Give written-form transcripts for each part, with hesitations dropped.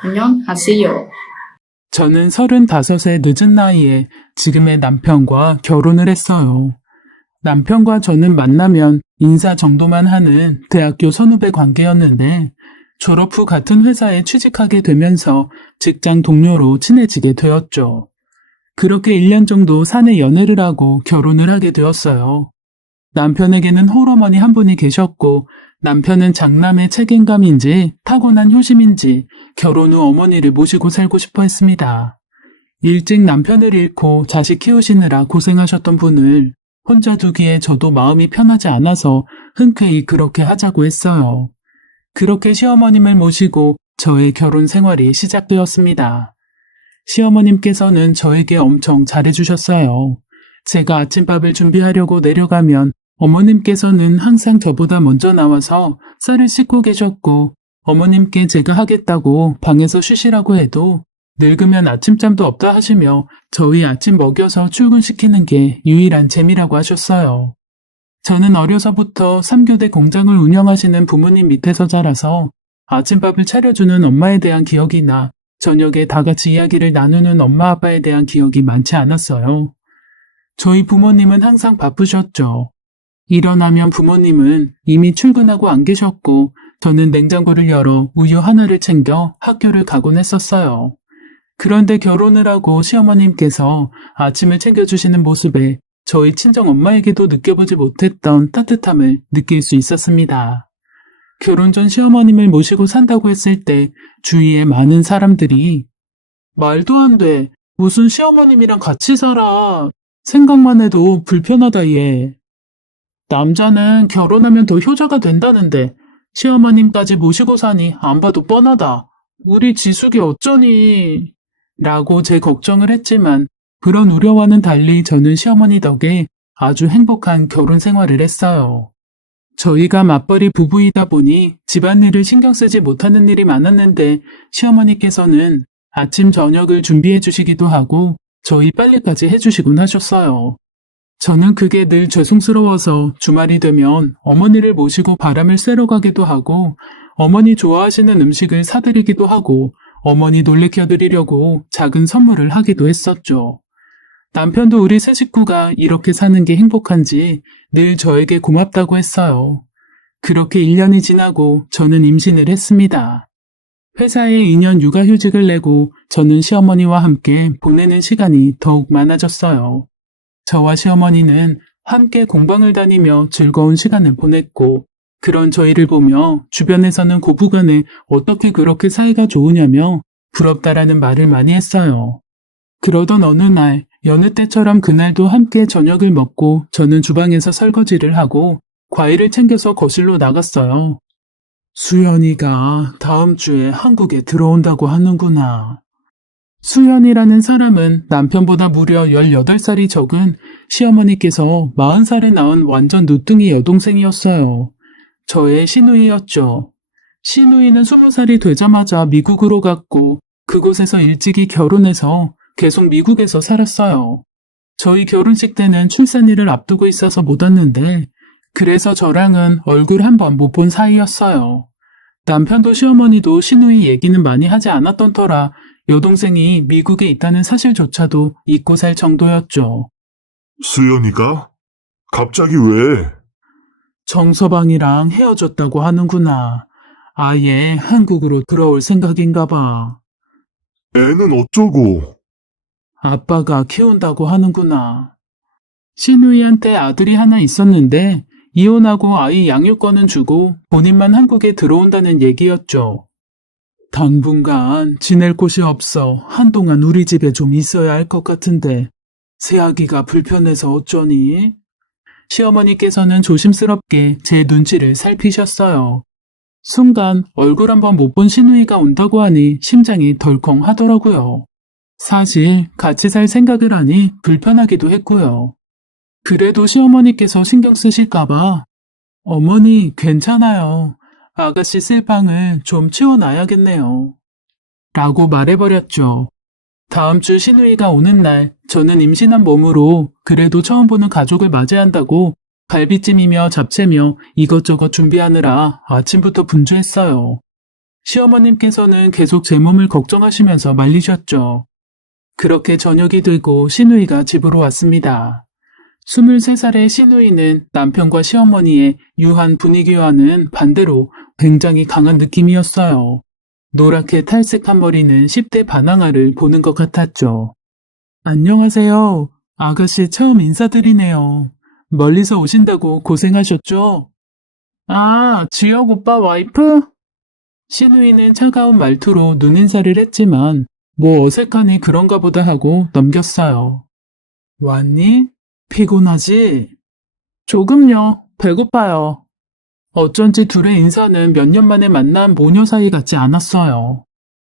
안녕하세요. 저는 35의 늦은 나이에 지금의 남편과 결혼을 했어요. 남편과 저는 만나면 인사 정도만 하는 대학교 선후배 관계였는데 졸업 후 같은 회사에 취직하게 되면서 직장 동료로 친해지게 되었죠. 그렇게 1년 정도 사내 연애를 하고 결혼을 하게 되었어요. 남편에게는 홀어머니 한 분이 계셨고 남편은 장남의 책임감인지 타고난 효심인지 결혼 후 어머니를 모시고 살고 싶어 했습니다. 일찍 남편을 잃고 자식 키우시느라 고생하셨던 분을 혼자 두기에 저도 마음이 편하지 않아서 흔쾌히 그렇게 하자고 했어요. 그렇게 시어머님을 모시고 저의 결혼 생활이 시작되었습니다. 시어머님께서는 저에게 엄청 잘해주셨어요. 제가 아침밥을 준비하려고 내려가면 어머님께서는 항상 저보다 먼저 나와서 쌀을 씻고 계셨고 어머님께 제가 하겠다고 방에서 쉬시라고 해도 늙으면 아침잠도 없다 하시며 저희 아침 먹여서 출근시키는 게 유일한 재미라고 하셨어요. 저는 어려서부터 3교대 공장을 운영하시는 부모님 밑에서 자라서 아침밥을 차려주는 엄마에 대한 기억이나 저녁에 다 같이 이야기를 나누는 엄마 아빠에 대한 기억이 많지 않았어요. 저희 부모님은 항상 바쁘셨죠. 일어나면 부모님은 이미 출근하고 안 계셨고 저는 냉장고를 열어 우유 하나를 챙겨 학교를 가곤 했었어요. 그런데 결혼을 하고 시어머님께서 아침을 챙겨주시는 모습에 저희 친정 엄마에게도 느껴보지 못했던 따뜻함을 느낄 수 있었습니다. 결혼 전 시어머님을 모시고 산다고 했을 때 주위에 많은 사람들이 말도 안 돼. 무슨 시어머님이랑 같이 살아. 생각만 해도 불편하다 얘. 남자는 결혼하면 더 효자가 된다는데 시어머님까지 모시고 사니 안 봐도 뻔하다. 우리 지숙이 어쩌니? 라고 제 걱정을 했지만 그런 우려와는 달리 저는 시어머니 덕에 아주 행복한 결혼 생활을 했어요. 저희가 맞벌이 부부이다 보니 집안일을 신경 쓰지 못하는 일이 많았는데 시어머니께서는 아침 저녁을 준비해 주시기도 하고 저희 빨래까지 해주시곤 하셨어요. 저는 그게 늘 죄송스러워서 주말이 되면 어머니를 모시고 바람을 쐬러 가기도 하고 어머니 좋아하시는 음식을 사드리기도 하고 어머니 놀래켜드리려고 작은 선물을 하기도 했었죠. 남편도 우리 세 식구가 이렇게 사는 게 행복한지 늘 저에게 고맙다고 했어요. 그렇게 1년이 지나고 저는 임신을 했습니다. 회사에 2년 육아휴직을 내고 저는 시어머니와 함께 보내는 시간이 더욱 많아졌어요. 저와 시어머니는 함께 공방을 다니며 즐거운 시간을 보냈고 그런 저희를 보며 주변에서는 고부간에 어떻게 그렇게 사이가 좋으냐며 부럽다라는 말을 많이 했어요. 그러던 어느 날 여느 때처럼 그날도 함께 저녁을 먹고 저는 주방에서 설거지를 하고 과일을 챙겨서 거실로 나갔어요. 수연이가 다음 주에 한국에 들어온다고 하는구나. 수연이라는 사람은 남편보다 무려 18살이 적은 시어머니께서 40살에 낳은 완전 누뚱이 여동생이었어요. 저의 시누이였죠. 시누이는 20살이 되자마자 미국으로 갔고 그곳에서 일찍이 결혼해서 계속 미국에서 살았어요. 저희 결혼식 때는 출산일을 앞두고 있어서 못 왔는데 그래서 저랑은 얼굴 한 번 못 본 사이였어요. 남편도 시어머니도 시누이 얘기는 많이 하지 않았던 터라 여동생이 미국에 있다는 사실조차도 잊고 살 정도였죠. 수연이가? 갑자기 왜? 정서방이랑 헤어졌다고 하는구나. 아예 한국으로 들어올 생각인가 봐. 애는 어쩌고? 아빠가 키운다고 하는구나. 시누이한테 아들이 하나 있었는데 이혼하고 아이 양육권은 주고 본인만 한국에 들어온다는 얘기였죠. 당분간 지낼 곳이 없어 한동안 우리 집에 좀 있어야 할 것 같은데 새아기가 불편해서 어쩌니? 시어머니께서는 조심스럽게 제 눈치를 살피셨어요. 순간 얼굴 한번 못 본 시누이가 온다고 하니 심장이 덜컹 하더라고요. 사실 같이 살 생각을 하니 불편하기도 했고요. 그래도 시어머니께서 신경 쓰실까봐 어머니 괜찮아요. 아가씨 쓸 방을 좀 치워놔야겠네요. 라고 말해버렸죠. 다음 주 시누이가 오는 날 저는 임신한 몸으로 그래도 처음 보는 가족을 맞이한다고 갈비찜이며 잡채며 이것저것 준비하느라 아침부터 분주했어요. 시어머님께서는 계속 제 몸을 걱정하시면서 말리셨죠. 그렇게 저녁이 되고 시누이가 집으로 왔습니다. 23살의 시누이는 남편과 시어머니의 유한 분위기와는 반대로 굉장히 강한 느낌이었어요. 노랗게 탈색한 머리는 10대 반항아를 보는 것 같았죠. 안녕하세요. 아가씨 처음 인사드리네요. 멀리서 오신다고 고생하셨죠? 아, 지혁 오빠 와이프? 시누이는 차가운 말투로 눈인사를 했지만 뭐 어색하니 그런가 보다 하고 넘겼어요. 왔니? 피곤하지? 조금요. 배고파요. 어쩐지 둘의 인사는 몇 년 만에 만난 모녀 사이 같지 않았어요.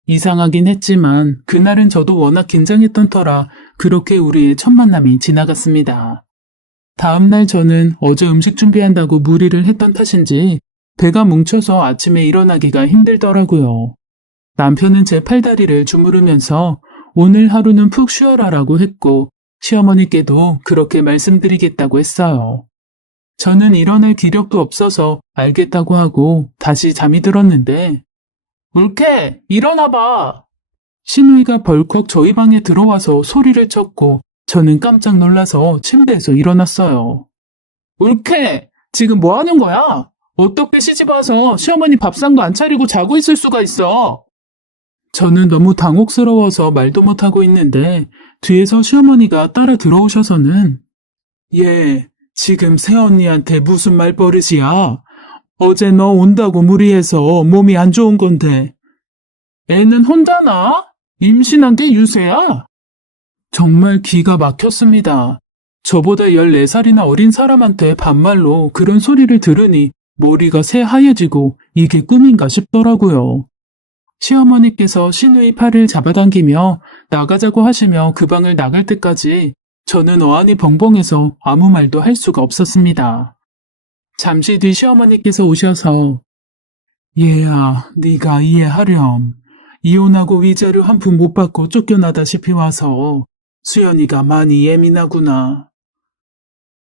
이상하긴 했지만 그날은 저도 워낙 긴장했던 터라 그렇게 우리의 첫 만남이 지나갔습니다. 다음날 저는 어제 음식 준비한다고 무리를 했던 탓인지 배가 뭉쳐서 아침에 일어나기가 힘들더라고요. 남편은 제 팔다리를 주무르면서 오늘 하루는 푹 쉬어라라고 했고 시어머니께도 그렇게 말씀드리겠다고 했어요. 저는 일어날 기력도 없어서 알겠다고 하고 다시 잠이 들었는데 울케 일어나봐. 시누이가 벌컥 저희 방에 들어와서 소리를 쳤고 저는 깜짝 놀라서 침대에서 일어났어요. 울케 지금 뭐 하는 거야? 어떻게 시집 와서 시어머니 밥상도 안 차리고 자고 있을 수가 있어? 저는 너무 당혹스러워서 말도 못하고 있는데 뒤에서 시어머니가 따라 들어오셔서는 얘 지금 새언니한테 무슨 말버릇이야? 어제 너 온다고 무리해서 몸이 안 좋은 건데 애는 혼자나? 임신한 게 유세야? 정말 기가 막혔습니다. 저보다 14살이나 어린 사람한테 반말로 그런 소리를 들으니 머리가 새하얘지고 이게 꿈인가 싶더라고요. 시어머니께서 시누이 팔을 잡아당기며 나가자고 하시며 그 방을 나갈 때까지 저는 어안이 벙벙해서 아무 말도 할 수가 없었습니다. 잠시 뒤 시어머니께서 오셔서 얘야, 네가 이해하렴. 이혼하고 위자료 한 푼 못 받고 쫓겨나다시피 와서 수연이가 많이 예민하구나.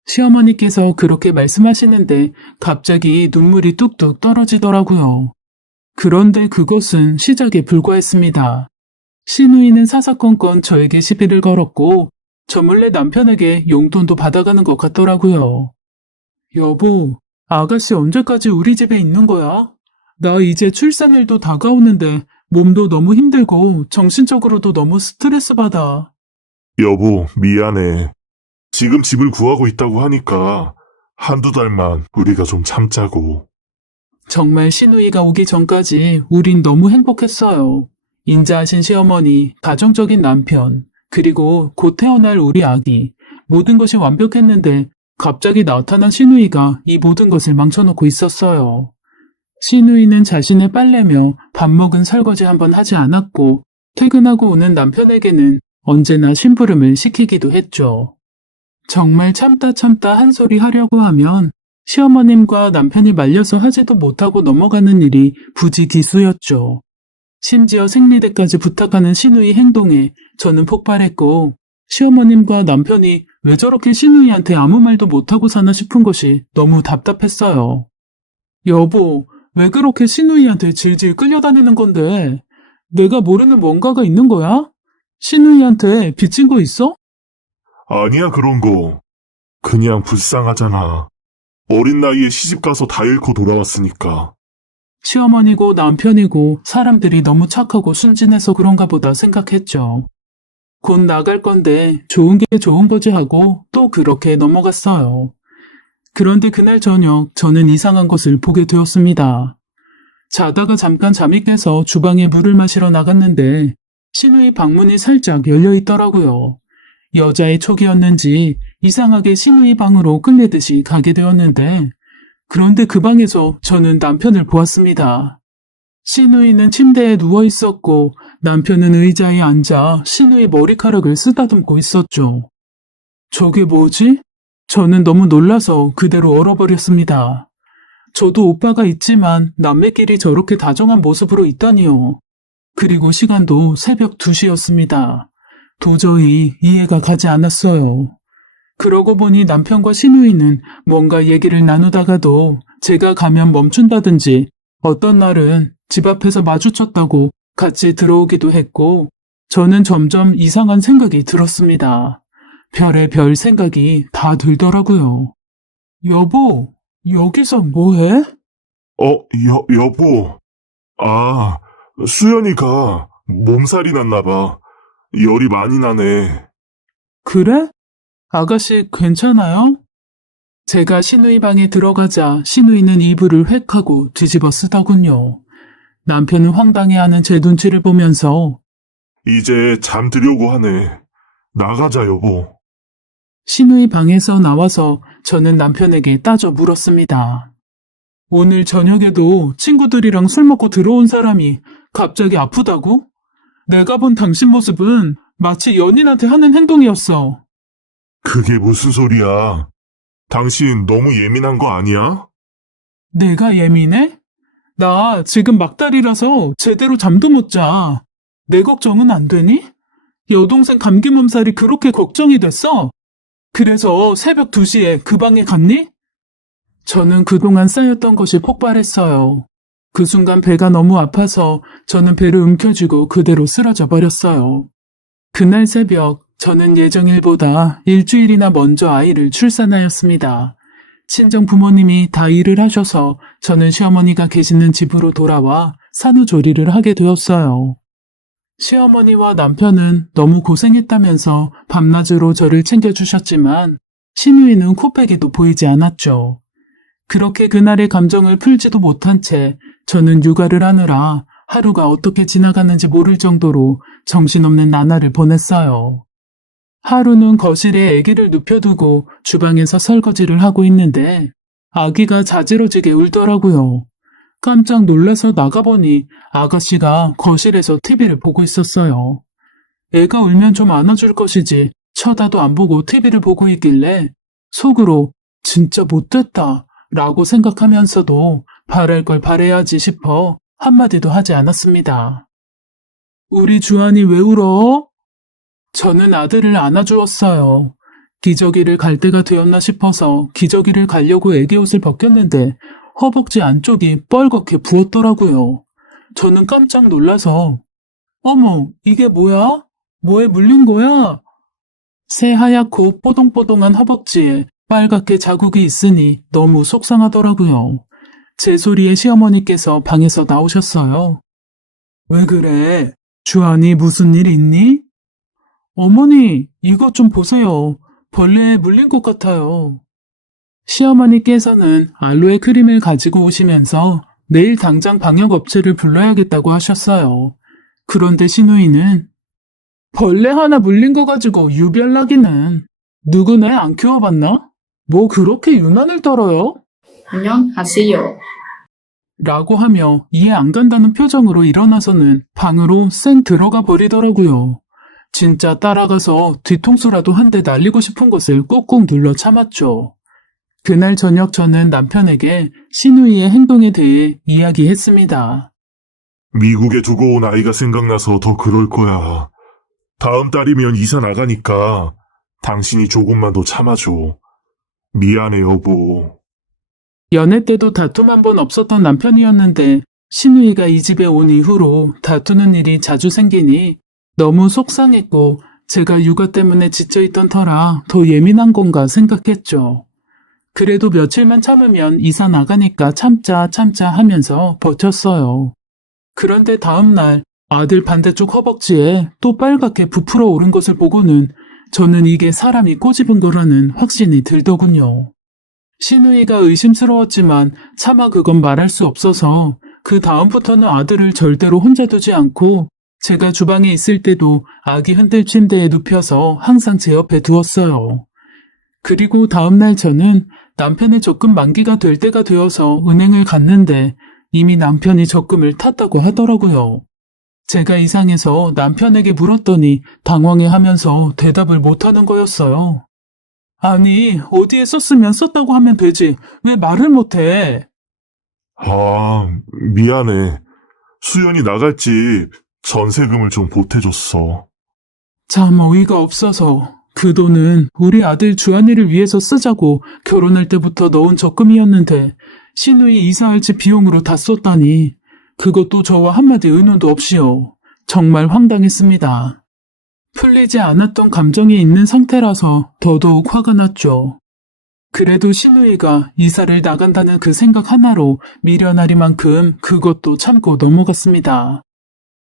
시어머니께서 그렇게 말씀하시는데 갑자기 눈물이 뚝뚝 떨어지더라고요. 그런데 그것은 시작에 불과했습니다. 시누이는 사사건건 저에게 시비를 걸었고 저 몰래 남편에게 용돈도 받아가는 것 같더라고요. 여보, 아가씨 언제까지 우리 집에 있는 거야? 나 이제 출산일도 다가오는데 몸도 너무 힘들고 정신적으로도 너무 스트레스 받아. 여보, 미안해. 지금 집을 구하고 있다고 하니까 한두 달만 우리가 좀 참자고. 정말 시누이가 오기 전까지 우린 너무 행복했어요. 인자하신 시어머니, 가정적인 남편, 그리고 곧 태어날 우리 아기. 모든 것이 완벽했는데 갑자기 나타난 시누이가 이 모든 것을 망쳐놓고 있었어요. 시누이는 자신의 빨래며 밥 먹은 설거지 한번 하지 않았고 퇴근하고 오는 남편에게는 언제나 심부름을 시키기도 했죠. 정말 참다 한 소리 하려고 하면 시어머님과 남편이 말려서 하지도 못하고 넘어가는 일이 부지기수였죠. 심지어 생리대까지 부탁하는 시누이 행동에 저는 폭발했고 시어머님과 남편이 왜 저렇게 시누이한테 아무 말도 못하고 사나 싶은 것이 너무 답답했어요. 여보, 왜 그렇게 시누이한테 질질 끌려다니는 건데? 내가 모르는 뭔가가 있는 거야? 시누이한테 빚진 거 있어? 아니야, 그런 거. 그냥 불쌍하잖아. 어린 나이에 시집가서 다 잃고 돌아왔으니까. 시어머니고 남편이고 사람들이 너무 착하고 순진해서 그런가 보다 생각했죠. 곧 나갈 건데 좋은 게 좋은 거지 하고 또 그렇게 넘어갔어요. 그런데 그날 저녁 저는 이상한 것을 보게 되었습니다. 자다가 잠깐 잠이 깨서 주방에 물을 마시러 나갔는데 시누이 방문이 살짝 열려 있더라고요. 여자의 촉이었는지 이상하게 시누이 방으로 끌리듯이 가게 되었는데 그런데 그 방에서 저는 남편을 보았습니다. 시누이는 침대에 누워 있었고 남편은 의자에 앉아 시누이 머리카락을 쓰다듬고 있었죠. 저게 뭐지? 저는 너무 놀라서 그대로 얼어버렸습니다. 저도 오빠가 있지만 남매끼리 저렇게 다정한 모습으로 있다니요. 그리고 시간도 새벽 2시였습니다. 도저히 이해가 가지 않았어요. 그러고 보니 남편과 시누이는 뭔가 얘기를 나누다가도 제가 가면 멈춘다든지 어떤 날은 집 앞에서 마주쳤다고 같이 들어오기도 했고, 저는 점점 이상한 생각이 들었습니다. 별의 별 생각이 다 들더라고요. 여보, 여기서 뭐해? 여보. 아, 수연이가 몸살이 났나 봐. 열이 많이 나네. 그래? 아가씨 괜찮아요? 제가 신우이 방에 들어가자 신우이는 이불을 획 하고 뒤집어 쓰더군요. 남편은 황당해하는 제 눈치를 보면서 이제 잠들려고 하네. 나가자, 여보. 신우이 방에서 나와서 저는 남편에게 따져 물었습니다. 오늘 저녁에도 친구들이랑 술 먹고 들어온 사람이 갑자기 아프다고? 내가 본 당신 모습은 마치 연인한테 하는 행동이었어. 그게 무슨 소리야? 당신 너무 예민한 거 아니야? 내가 예민해? 나 지금 막달이라서 제대로 잠도 못 자. 내 걱정은 안 되니? 여동생 감기 몸살이 그렇게 걱정이 됐어? 그래서 새벽 2시에 그 방에 갔니? 저는 그동안 쌓였던 것이 폭발했어요. 그 순간 배가 너무 아파서 저는 배를 움켜쥐고 그대로 쓰러져 버렸어요. 그날 새벽 저는 예정일보다 일주일이나 먼저 아이를 출산하였습니다. 친정 부모님이 다 일을 하셔서 저는 시어머니가 계시는 집으로 돌아와 산후조리를 하게 되었어요. 시어머니와 남편은 너무 고생했다면서 밤낮으로 저를 챙겨주셨지만 신우이는 코빼기도 보이지 않았죠. 그렇게 그날의 감정을 풀지도 못한 채 저는 육아를 하느라 하루가 어떻게 지나갔는지 모를 정도로 정신없는 나날을 보냈어요. 하루는 거실에 아기를 눕혀두고 주방에서 설거지를 하고 있는데 아기가 자지러지게 울더라고요. 깜짝 놀라서 나가보니 아가씨가 거실에서 TV를 보고 있었어요. 애가 울면 좀 안아줄 것이지 쳐다도 안 보고 TV를 보고 있길래 속으로 진짜 못됐다 라고 생각하면서도 바랄 걸 바래야지 싶어 한마디도 하지 않았습니다. 우리 주한이 왜 울어? 저는 아들을 안아주었어요. 기저귀를 갈 때가 되었나 싶어서 기저귀를 갈려고 애기 옷을 벗겼는데 허벅지 안쪽이 뻘겋게 부었더라고요. 저는 깜짝 놀라서 어머, 이게 뭐야? 뭐에 물린 거야? 새하얗고 뽀동뽀동한 허벅지에 빨갛게 자국이 있으니 너무 속상하더라고요. 제 소리에 시어머니께서 방에서 나오셨어요. 왜 그래? 주한이 무슨 일 있니? 어머니, 이것 좀 보세요. 벌레에 물린 것 같아요. 시어머니께서는 알로에 크림을 가지고 오시면서 내일 당장 방역업체를 불러야겠다고 하셨어요. 그런데 신우이는 벌레 하나 물린 거 가지고 유별나기는 누구네 안 키워봤나? 뭐 그렇게 유난을 떨어요? 안녕하세요. 라고 하며 이해 안 간다는 표정으로 일어나서는 방으로 쌩 들어가 버리더라고요. 진짜 따라가서 뒤통수라도 한 대 날리고 싶은 것을 꾹꾹 눌러 참았죠. 그날 저녁 저는 남편에게 신우이의 행동에 대해 이야기했습니다. 미국에 두고 온 아이가 생각나서 더 그럴 거야. 다음 달이면 이사 나가니까 당신이 조금만 더 참아줘. 미안해, 여보. 연애 때도 다툼 한 번 없었던 남편이었는데 신우이가 이 집에 온 이후로 다투는 일이 자주 생기니 너무 속상했고 제가 육아 때문에 지쳐있던 터라 더 예민한 건가 생각했죠. 그래도 며칠만 참으면 이사 나가니까 참자 하면서 버텼어요. 그런데 다음날 아들 반대쪽 허벅지에 또 빨갛게 부풀어 오른 것을 보고는 저는 이게 사람이 꼬집은 거라는 확신이 들더군요. 신우이가 의심스러웠지만 차마 그건 말할 수 없어서 그 다음부터는 아들을 절대로 혼자 두지 않고 제가 주방에 있을 때도 아기 흔들 침대에 눕혀서 항상 제 옆에 두었어요. 그리고 다음날 저는 남편의 적금 만기가 될 때가 되어서 은행을 갔는데 이미 남편이 적금을 탔다고 하더라고요. 제가 이상해서 남편에게 물었더니 당황해하면서 대답을 못하는 거였어요. 아니, 어디에 썼으면 썼다고 하면 되지. 왜 말을 못해? 아, 미안해. 수연이 나갈 집 전세금을 좀 보태줬어. 참 어이가 없어서 그 돈은 우리 아들 주한이를 위해서 쓰자고 결혼할 때부터 넣은 적금이었는데 신우이 이사할 집 비용으로 다 썼다니 그것도 저와 한마디 의논도 없이요. 정말 황당했습니다. 풀리지 않았던 감정이 있는 상태라서 더더욱 화가 났죠. 그래도 신우이가 이사를 나간다는 그 생각 하나로 미련하리만큼 그것도 참고 넘어갔습니다.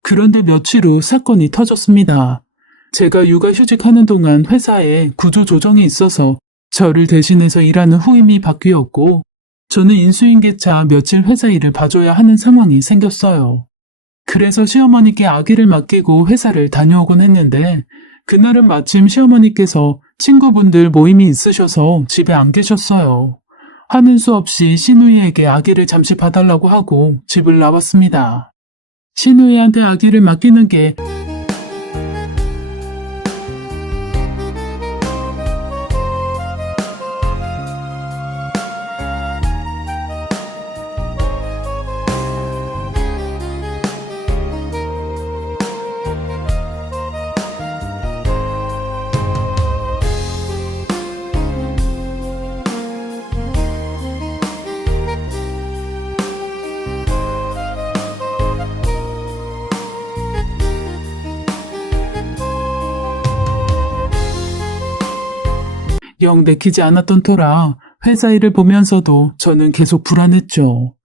그런데 며칠 후 사건이 터졌습니다. 제가 육아휴직하는 동안 회사에 구조조정이 있어서 저를 대신해서 일하는 후임이 바뀌었고 저는 인수인계차 며칠 회사 일을 봐줘야 하는 상황이 생겼어요. 그래서 시어머니께 아기를 맡기고 회사를 다녀오곤 했는데 그날은 마침 시어머니께서 친구분들 모임이 있으셔서 집에 안 계셨어요. 하는 수 없이 신우이에게 아기를 잠시 봐달라고 하고 집을 나왔습니다. 신우이한테 아기를 맡기는 게 영 내키지 않았던 터라 회사 일을 보면서도 저는 계속 불안했죠.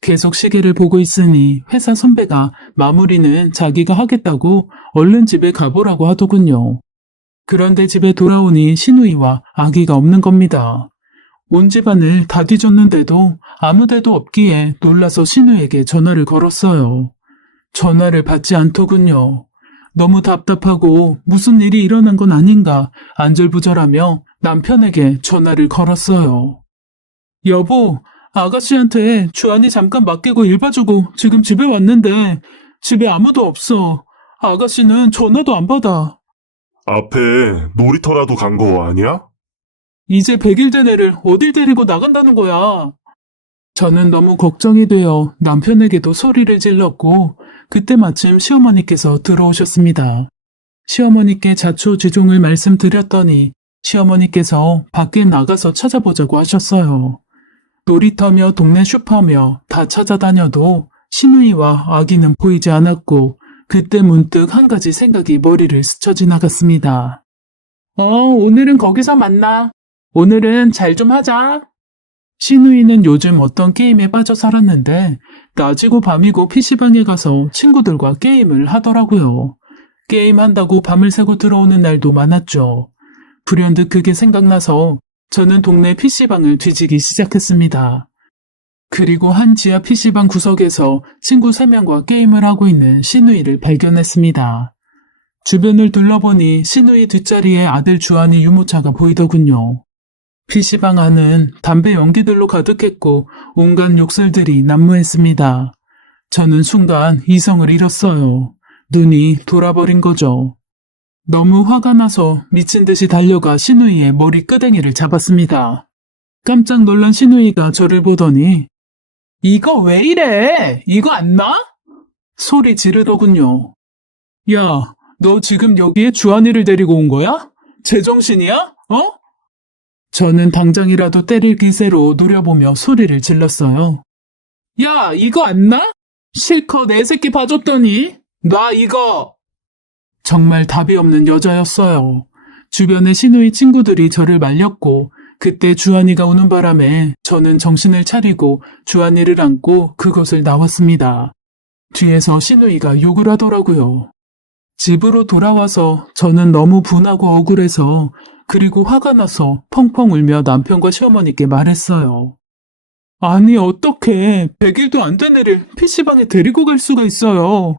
계속 시계를 보고 있으니 회사 선배가 마무리는 자기가 하겠다고 얼른 집에 가보라고 하더군요. 그런데 집에 돌아오니 신우이와 아기가 없는 겁니다. 온 집안을 다 뒤졌는데도 아무 데도 없기에 놀라서 신우에게 전화를 걸었어요. 전화를 받지 않더군요. 너무 답답하고 무슨 일이 일어난 건 아닌가 안절부절하며 남편에게 전화를 걸었어요. 여보, 아가씨한테 주한이 잠깐 맡기고 일 봐주고 지금 집에 왔는데 집에 아무도 없어. 아가씨는 전화도 안 받아. 앞에 놀이터라도 간 거 아니야? 이제 100일 된 애를 어딜 데리고 나간다는 거야. 저는 너무 걱정이 되어 남편에게도 소리를 질렀고 그때 마침 시어머니께서 들어오셨습니다. 시어머니께 자초지종을 말씀드렸더니 시어머니께서 밖에 나가서 찾아보자고 하셨어요. 놀이터며 동네 슈퍼며 다 찾아다녀도 신우이와 아기는 보이지 않았고 그때 문득 한 가지 생각이 머리를 스쳐 지나갔습니다. 오늘은 거기서 만나. 오늘은 잘 좀 하자. 신우이는 요즘 어떤 게임에 빠져 살았는데 낮이고 밤이고 PC방에 가서 친구들과 게임을 하더라고요. 게임한다고 밤을 새고 들어오는 날도 많았죠. 불현듯 그게 생각나서 저는 동네 PC방을 뒤지기 시작했습니다. 그리고 한 지하 PC방 구석에서 친구 3명과 게임을 하고 있는 신우이를 발견했습니다. 주변을 둘러보니 신우이 뒷자리에 아들 주한이 유모차가 보이더군요. PC방 안은 담배 연기들로 가득했고 온갖 욕설들이 난무했습니다. 저는 순간 이성을 잃었어요. 눈이 돌아버린 거죠. 너무 화가 나서 미친 듯이 달려가 신우이의 머리 끄댕이를 잡았습니다. 깜짝 놀란 신우이가 저를 보더니 이거 왜 이래? 이거 안 나? 소리 지르더군요. 야, 너 지금 여기에 주한이를 데리고 온 거야? 제정신이야? 어? 저는 당장이라도 때릴 기세로 노려보며 소리를 질렀어요. 야, 이거 안 나? 실컷 애 새끼 봐줬더니 놔 이거! 정말 답이 없는 여자였어요. 주변의 신우이 친구들이 저를 말렸고 그때 주한이가 우는 바람에 저는 정신을 차리고 주한이를 안고 그곳을 나왔습니다. 뒤에서 신우이가 욕을 하더라고요. 집으로 돌아와서 저는 너무 분하고 억울해서 그리고 화가 나서 펑펑 울며 남편과 시어머니께 말했어요. 아니 어떻게 100일도 안 된 애를 PC방에 데리고 갈 수가 있어요.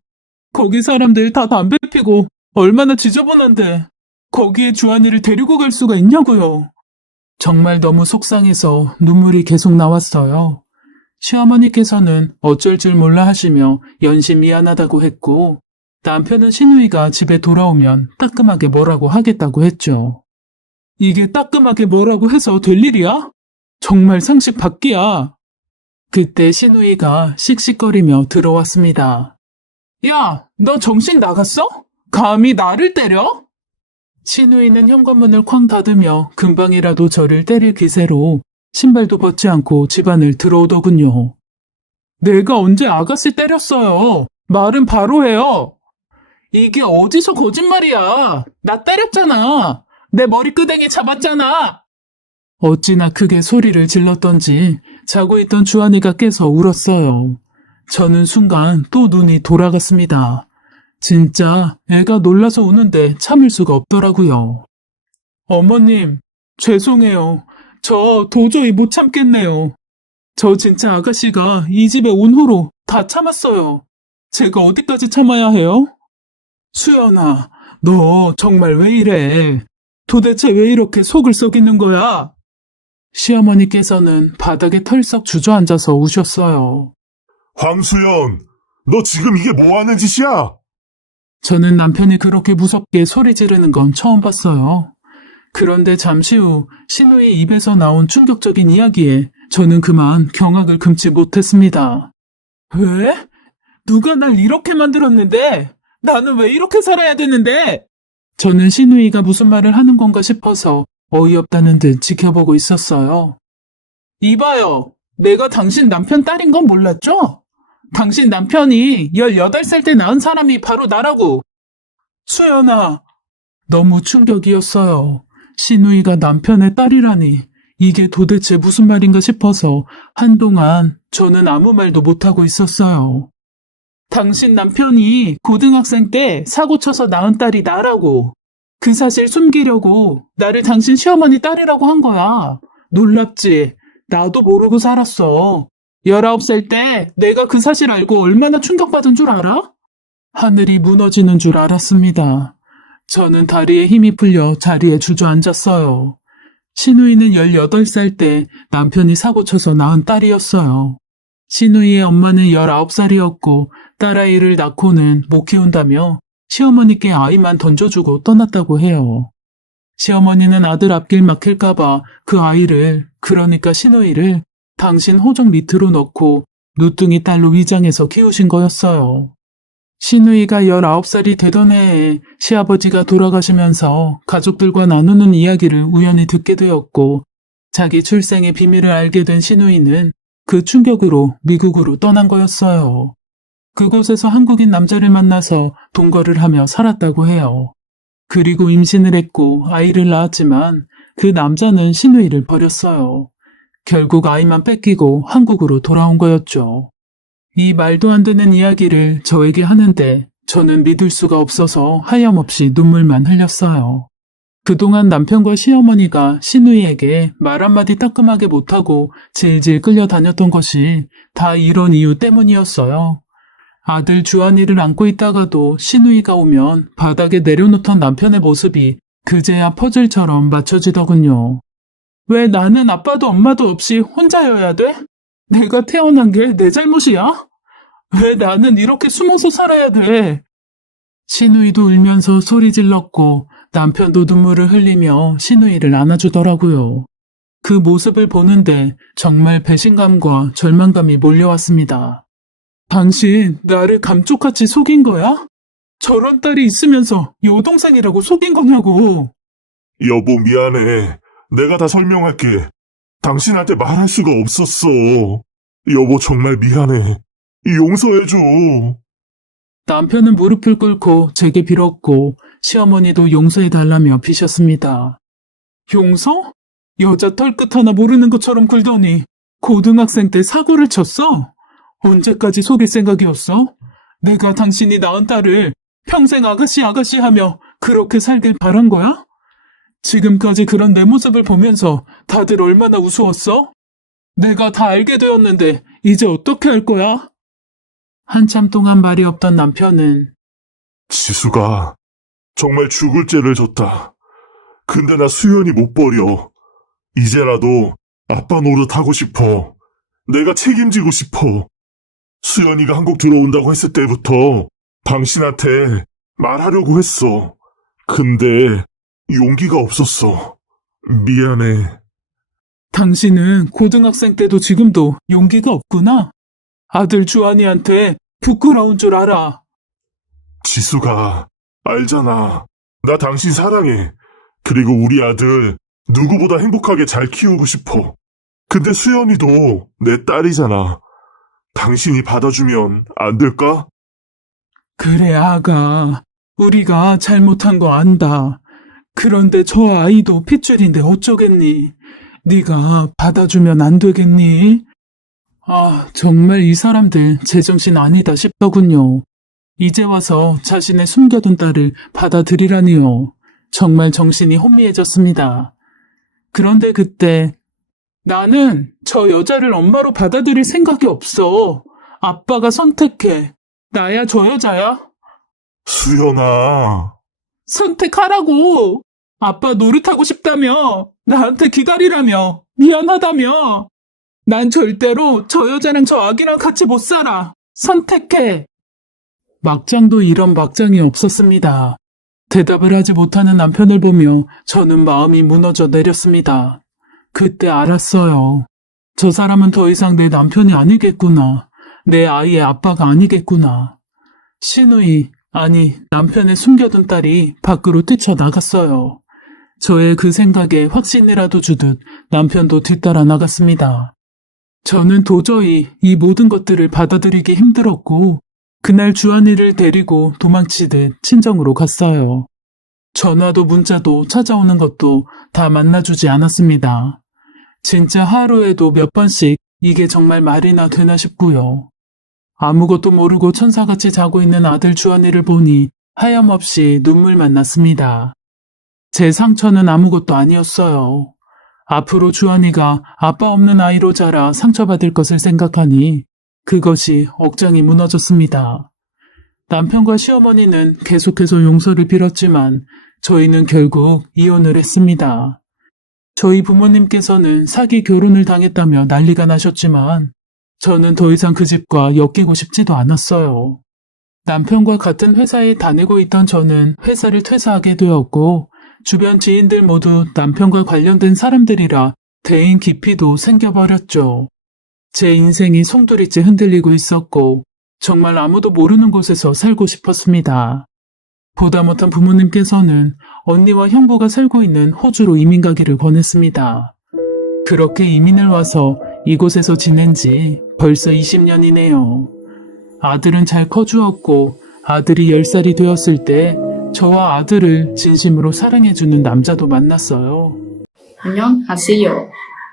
거기 사람들 다 담배 피고 얼마나 지저분한데 거기에 주한이를 데리고 갈 수가 있냐고요. 정말 너무 속상해서 눈물이 계속 나왔어요. 시어머니께서는 어쩔 줄 몰라 하시며 연신 미안하다고 했고 남편은 신우이가 집에 돌아오면 따끔하게 뭐라고 하겠다고 했죠. 이게 따끔하게 뭐라고 해서 될 일이야? 정말 상식 밖이야. 그때 신우이가 씩씩거리며 들어왔습니다. 야, 너 정신 나갔어? 감히 나를 때려? 신우이는 현관문을 쾅 닫으며 금방이라도 저를 때릴 기세로 신발도 벗지 않고 집안을 들어오더군요. 내가 언제 아가씨 때렸어요? 말은 바로 해요. 이게 어디서 거짓말이야? 나 때렸잖아. 내 머리끄댕이 잡았잖아. 어찌나 크게 소리를 질렀던지 자고 있던 주한이가 깨서 울었어요. 저는 순간 또 눈이 돌아갔습니다. 진짜 애가 놀라서 우는데 참을 수가 없더라고요. 어머님, 죄송해요. 저 도저히 못 참겠네요. 저 진짜 아가씨가 이 집에 온 후로 다 참았어요. 제가 어디까지 참아야 해요? 수연아, 너 정말 왜 이래? 도대체 왜 이렇게 속을 썩이는 거야? 시어머니께서는 바닥에 털썩 주저앉아서 우셨어요. 황수연, 너 지금 이게 뭐 하는 짓이야? 저는 남편이 그렇게 무섭게 소리 지르는 건 처음 봤어요. 그런데 잠시 후 신우의 입에서 나온 충격적인 이야기에 저는 그만 경악을 금치 못했습니다. 왜? 누가 날 이렇게 만들었는데? 나는 왜 이렇게 살아야 되는데? 저는 신우이가 무슨 말을 하는 건가 싶어서 어이없다는 듯 지켜보고 있었어요. 이봐요. 내가 당신 남편 딸인 건 몰랐죠? 당신 남편이 18살 때 낳은 사람이 바로 나라고. 수연아. 너무 충격이었어요. 신우이가 남편의 딸이라니. 이게 도대체 무슨 말인가 싶어서 한동안 저는 아무 말도 못하고 있었어요. 당신 남편이 고등학생 때 사고 쳐서 낳은 딸이 나라고. 그 사실 숨기려고 나를 당신 시어머니 딸이라고 한 거야. 놀랍지? 나도 모르고 살았어. 19살 때 내가 그 사실 알고 얼마나 충격받은 줄 알아? 하늘이 무너지는 줄 알았습니다. 저는 다리에 힘이 풀려 자리에 주저앉았어요. 신우이는 18살 때 남편이 사고쳐서 낳은 딸이었어요. 신우이의 엄마는 19살이었고 딸아이를 낳고는 못 키운다며 시어머니께 아이만 던져주고 떠났다고 해요. 시어머니는 아들 앞길 막힐까봐 그 아이를, 그러니까 신우이를 당신 호적 밑으로 넣고 누뚱이 딸로 위장해서 키우신 거였어요. 신우이가 19살이 되던 해에 시아버지가 돌아가시면서 가족들과 나누는 이야기를 우연히 듣게 되었고 자기 출생의 비밀을 알게 된 신우이는 그 충격으로 미국으로 떠난 거였어요. 그곳에서 한국인 남자를 만나서 동거를 하며 살았다고 해요. 그리고 임신을 했고 아이를 낳았지만 그 남자는 신우이를 버렸어요. 결국 아이만 뺏기고 한국으로 돌아온 거였죠. 이 말도 안 되는 이야기를 저에게 하는데 저는 믿을 수가 없어서 하염없이 눈물만 흘렸어요. 그동안 남편과 시어머니가 신우이에게 말 한마디 따끔하게 못하고 질질 끌려다녔던 것이 다 이런 이유 때문이었어요. 아들 주한이를 안고 있다가도 신우이가 오면 바닥에 내려놓던 남편의 모습이 그제야 퍼즐처럼 맞춰지더군요. 왜 나는 아빠도 엄마도 없이 혼자여야 돼? 내가 태어난 게 내 잘못이야? 왜 나는 이렇게 숨어서 살아야 돼? 신우이도 울면서 소리 질렀고 남편도 눈물을 흘리며 신우이를 안아주더라고요. 그 모습을 보는데 정말 배신감과 절망감이 몰려왔습니다. 당신 나를 감쪽같이 속인 거야? 저런 딸이 있으면서 여동생이라고 속인 거냐고. 여보, 미안해. 내가 다 설명할게. 당신한테 말할 수가 없었어. 여보, 정말 미안해. 용서해줘. 남편은 무릎을 꿇고 제게 빌었고 시어머니도 용서해달라며 비셨습니다. 용서? 여자 털끝 하나 모르는 것처럼 굴더니 고등학생 때 사고를 쳤어? 언제까지 속일 생각이었어? 내가 당신이 낳은 딸을 평생 아가씨 아가씨 하며 그렇게 살길 바란 거야? 지금까지 그런 내 모습을 보면서 다들 얼마나 우스웠어? 내가 다 알게 되었는데 이제 어떻게 할 거야? 한참 동안 말이 없던 남편은 지수가 정말 죽을 죄를 졌다. 근데 나 수연이 못 버려. 이제라도 아빠 노릇하고 싶어. 내가 책임지고 싶어. 수연이가 한국 들어온다고 했을 때부터 당신한테 말하려고 했어. 근데 용기가 없었어. 미안해. 당신은 고등학생 때도 지금도 용기가 없구나. 아들 주한이한테 부끄러운 줄 알아. 지수가 알잖아. 나 당신 사랑해. 그리고 우리 아들 누구보다 행복하게 잘 키우고 싶어. 근데 수연이도 내 딸이잖아. 당신이 받아주면 안 될까? 그래, 아가. 우리가 잘못한 거 안다. 그런데 저 아이도 핏줄인데 어쩌겠니? 네가 받아주면 안 되겠니? 아, 정말 이 사람들 제정신 아니다 싶더군요. 이제 와서 자신의 숨겨둔 딸을 받아들이라니요. 정말 정신이 혼미해졌습니다. 그런데 그때 나는 저 여자를 엄마로 받아들일 생각이 없어. 아빠가 선택해. 나야 저 여자야? 수연아, 선택하라고. 아빠 노릇하고 싶다며. 나한테 기다리라며. 미안하다며. 난 절대로 저 여자랑 저 아기랑 같이 못 살아. 선택해. 막장도 이런 막장이 없었습니다. 대답을 하지 못하는 남편을 보며 저는 마음이 무너져 내렸습니다. 그때 알았어요. 저 사람은 더 이상 내 남편이 아니겠구나. 내 아이의 아빠가 아니겠구나. 신우이, 아니 남편의 숨겨둔 딸이 밖으로 뛰쳐나갔어요. 저의 그 생각에 확신이라도 주듯 남편도 뒤따라 나갔습니다. 저는 도저히 이 모든 것들을 받아들이기 힘들었고 그날 주한이를 데리고 도망치듯 친정으로 갔어요. 전화도 문자도 찾아오는 것도 다 만나주지 않았습니다. 진짜 하루에도 몇 번씩 이게 정말 말이나 되나 싶고요. 아무것도 모르고 천사같이 자고 있는 아들 주한이를 보니 하염없이 눈물만 났습니다. 제 상처는 아무것도 아니었어요. 앞으로 주한이가 아빠 없는 아이로 자라 상처받을 것을 생각하니 그것이 억장이 무너졌습니다. 남편과 시어머니는 계속해서 용서를 빌었지만 저희는 결국 이혼을 했습니다. 저희 부모님께서는 사기 결혼을 당했다며 난리가 나셨지만 저는 더 이상 그 집과 엮이고 싶지도 않았어요. 남편과 같은 회사에 다니고 있던 저는 회사를 퇴사하게 되었고 주변 지인들 모두 남편과 관련된 사람들이라 대인 기피도 생겨버렸죠. 제 인생이 송두리째 흔들리고 있었고 정말 아무도 모르는 곳에서 살고 싶었습니다. 보다 못한 부모님께서는 언니와 형부가 살고 있는 호주로 이민 가기를 권했습니다. 그렇게 이민을 와서 이곳에서 지낸 지 벌써 20년이네요. 아들은 잘 커주었고 아들이 10살이 되었을 때 저와 아들을 진심으로 사랑해주는 남자도 만났어요. 안녕하세요.